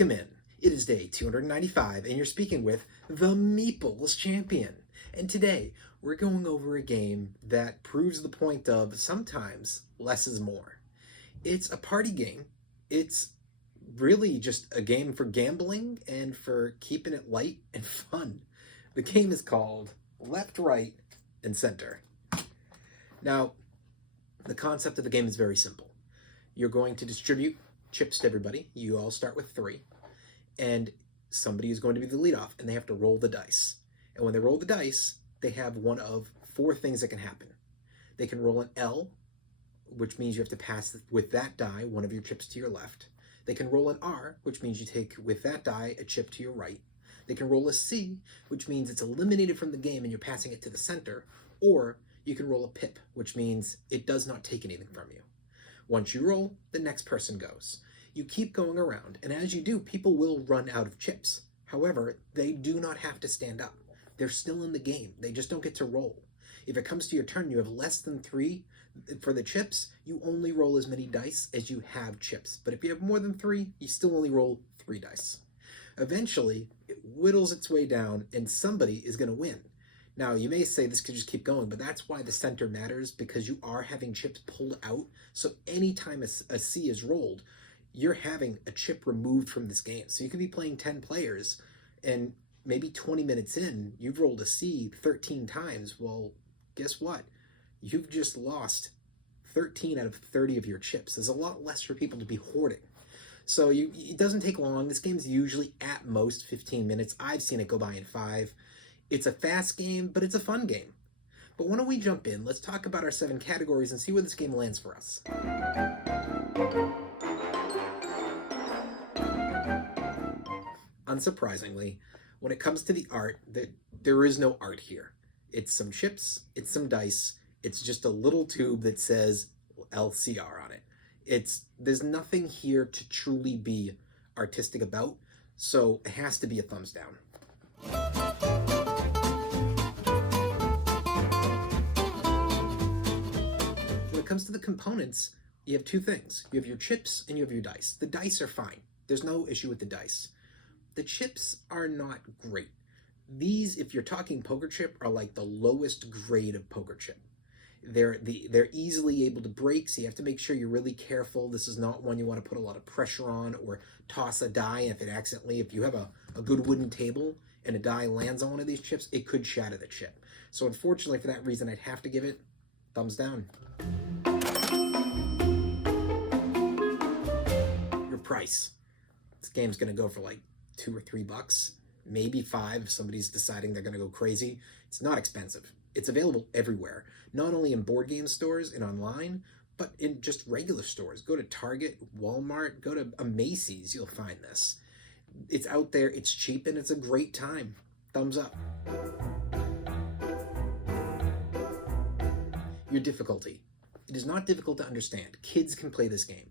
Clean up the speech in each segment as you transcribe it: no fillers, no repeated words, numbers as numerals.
Welcome in. It is day 295, and you're speaking with the Meeples Champion. And today, we're going over a game that proves the point of sometimes less is more. It's a party game. It's really just a game for gambling and for keeping it light and fun. The game is called Left, Right, and Center. Now, the concept of the game is very simple. You're going to distribute chips to everybody. You all start with 3. And somebody is going to be the leadoff, and they have to roll the dice. And when they roll the dice, they have one of 4 things that can happen. They can roll an L, which means you have to pass with that die one of your chips to your left. They can roll an R, which means you take with that die a chip to your right. They can roll a C, which means it's eliminated from the game and you're passing it to the center. Or you can roll a pip, which means it does not take anything from you. Once you roll, the next person goes. You keep going around, and as you do, people will run out of chips. However, they do not have to stand up. They're still in the game. They just don't get to roll. If it comes to your turn, you have less than 3 for the chips, you only roll as many dice as you have chips. But if you have more than 3, you still only roll 3 dice. Eventually, it whittles its way down, and somebody is going to win. Now, you may say this could just keep going, but that's why the center matters, because you are having chips pulled out. So anytime a C is rolled, you're having a chip removed from this game. So you could be playing 10 players, and maybe 20 minutes in, you've rolled a C 13 times. Well, guess what? You've just lost 13 out of 30 of your chips. There's a lot less for people to be hoarding. So it doesn't take long. This game's usually at most 15 minutes. I've seen it go by in 5. It's a fast game, but it's a fun game. But why don't we jump in? Let's talk about our 7 categories and see where this game lands for us. Unsurprisingly, when it comes to the art, there is no art here. It's some chips, it's some dice, it's just a little tube that says LCR on it. There's nothing here to truly be artistic about, so it has to be a thumbs down. When it comes to the components, you have 2 things. You have your chips and you have your dice. The dice are fine. There's no issue with the dice. The chips are not great. These, if you're talking poker chip, are like the lowest grade of poker chip. They're easily able to break, so you have to make sure you're really careful. This is not one you want to put a lot of pressure on or toss a die. If you have a good wooden table and a die lands on one of these chips, it could shatter the chip. So unfortunately, for that reason, I'd have to give it thumbs down. Your price. This game's going to go for like $2 or $3, maybe $5 if somebody's deciding they're going to go crazy. It's not expensive. It's available everywhere, not only in board game stores and online, but in just regular stores. Go to Target, Walmart, go to a Macy's, you'll find this. It's out there, it's cheap, and it's a great time. Thumbs up. Your difficulty. It is not difficult to understand. Kids can play this game,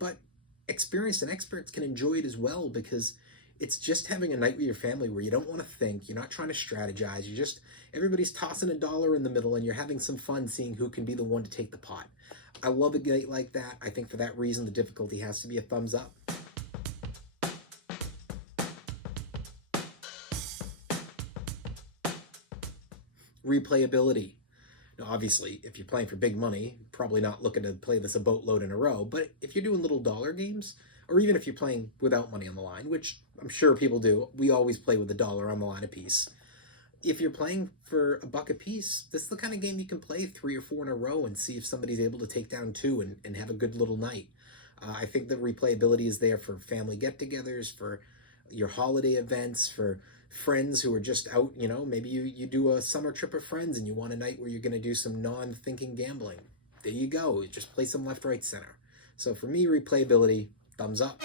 but experienced and experts can enjoy it as well, because it's just having a night with your family where you don't want to think, you're not trying to strategize, everybody's tossing $1 in the middle and you're having some fun seeing who can be the one to take the pot. I love a game like that. I think for that reason, the difficulty has to be a thumbs up. Replayability. Now, obviously, if you're playing for big money, probably not looking to play this a boatload in a row, but if you're doing little dollar games, or even if you're playing without money on the line, which I'm sure people do, we always play with $1 on the line a piece. If you're playing for $1 a piece, this is the kind of game you can play 3 or 4 in a row and see if somebody's able to take down 2 and have a good little night. I think the replayability is there for family get-togethers, for your holiday events, for friends who are just out, maybe you do a summer trip of friends and you want a night where you're going to do some non-thinking gambling. There you go. Just play some left, right, center. So for me, replayability, thumbs up.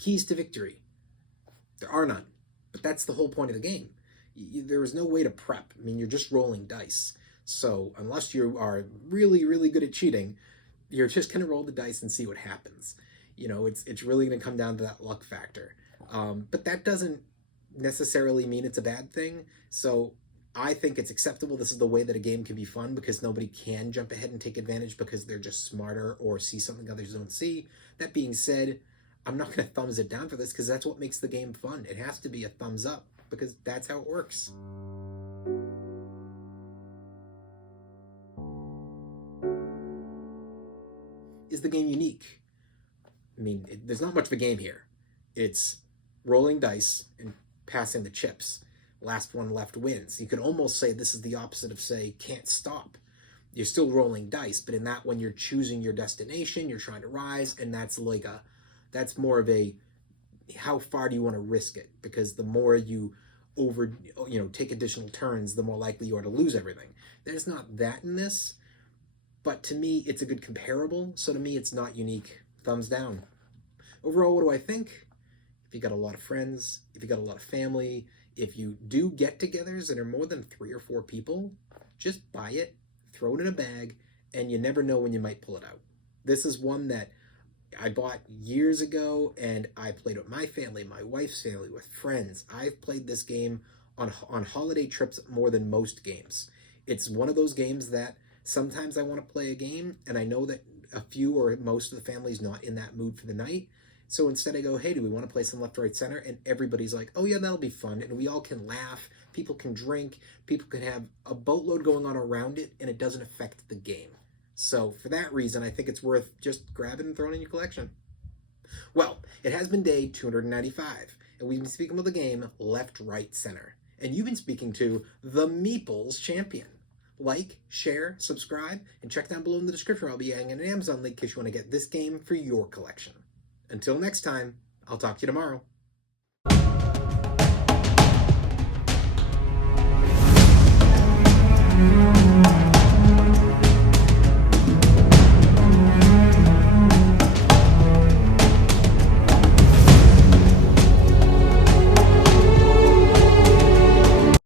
Keys to victory. There are none, but that's the whole point of the game. There is no way to prep. I mean, you're just rolling dice. So unless you are really, really good at cheating, you're just going to roll the dice and see what happens. It's really going to come down to that luck factor. But that doesn't necessarily mean it's a bad thing. So I think it's acceptable. This is the way that a game can be fun because nobody can jump ahead and take advantage because they're just smarter or see something others don't see. That being said, I'm not going to thumbs it down for this because that's what makes the game fun. It has to be a thumbs up because that's how it works. Is the game unique? I mean, there's not much of a game here. It's rolling dice and passing the chips. Last one left wins. You could almost say this is the opposite of, say, Can't Stop. You're still rolling dice, but in that one you're choosing your destination, you're trying to rise, and that's more of a, how far do you want to risk it? Because the more you take additional turns, the more likely you are to lose everything. There's not that in this, but to me it's a good comparable, so to me it's not unique. Thumbs down. Overall, what do I think? If you got a lot of friends, if you got a lot of family, if you do get-togethers that are more than 3 or 4 people, just buy it, throw it in a bag, and you never know when you might pull it out. This is one that I bought years ago, and I played with my family, my wife's family, with friends. I've played this game on holiday trips more than most games. It's one of those games that sometimes I want to play a game, and I know that a few or most of the family's not in that mood for the night. So instead I go, hey, do we want to play some left, right, center? And everybody's like, oh yeah, that'll be fun. And we all can laugh, people can drink, people can have a boatload going on around it, and it doesn't affect the game. So for that reason, I think it's worth just grabbing and throwing in your collection. Well, it has been day 295, and we've been speaking with the game Left, Right, Center. And you've been speaking to the Meeples Champion. Like, share, subscribe, and check down below in the description. I'll be adding an Amazon link in case you want to get this game for your collection. Until next time, I'll talk to you tomorrow.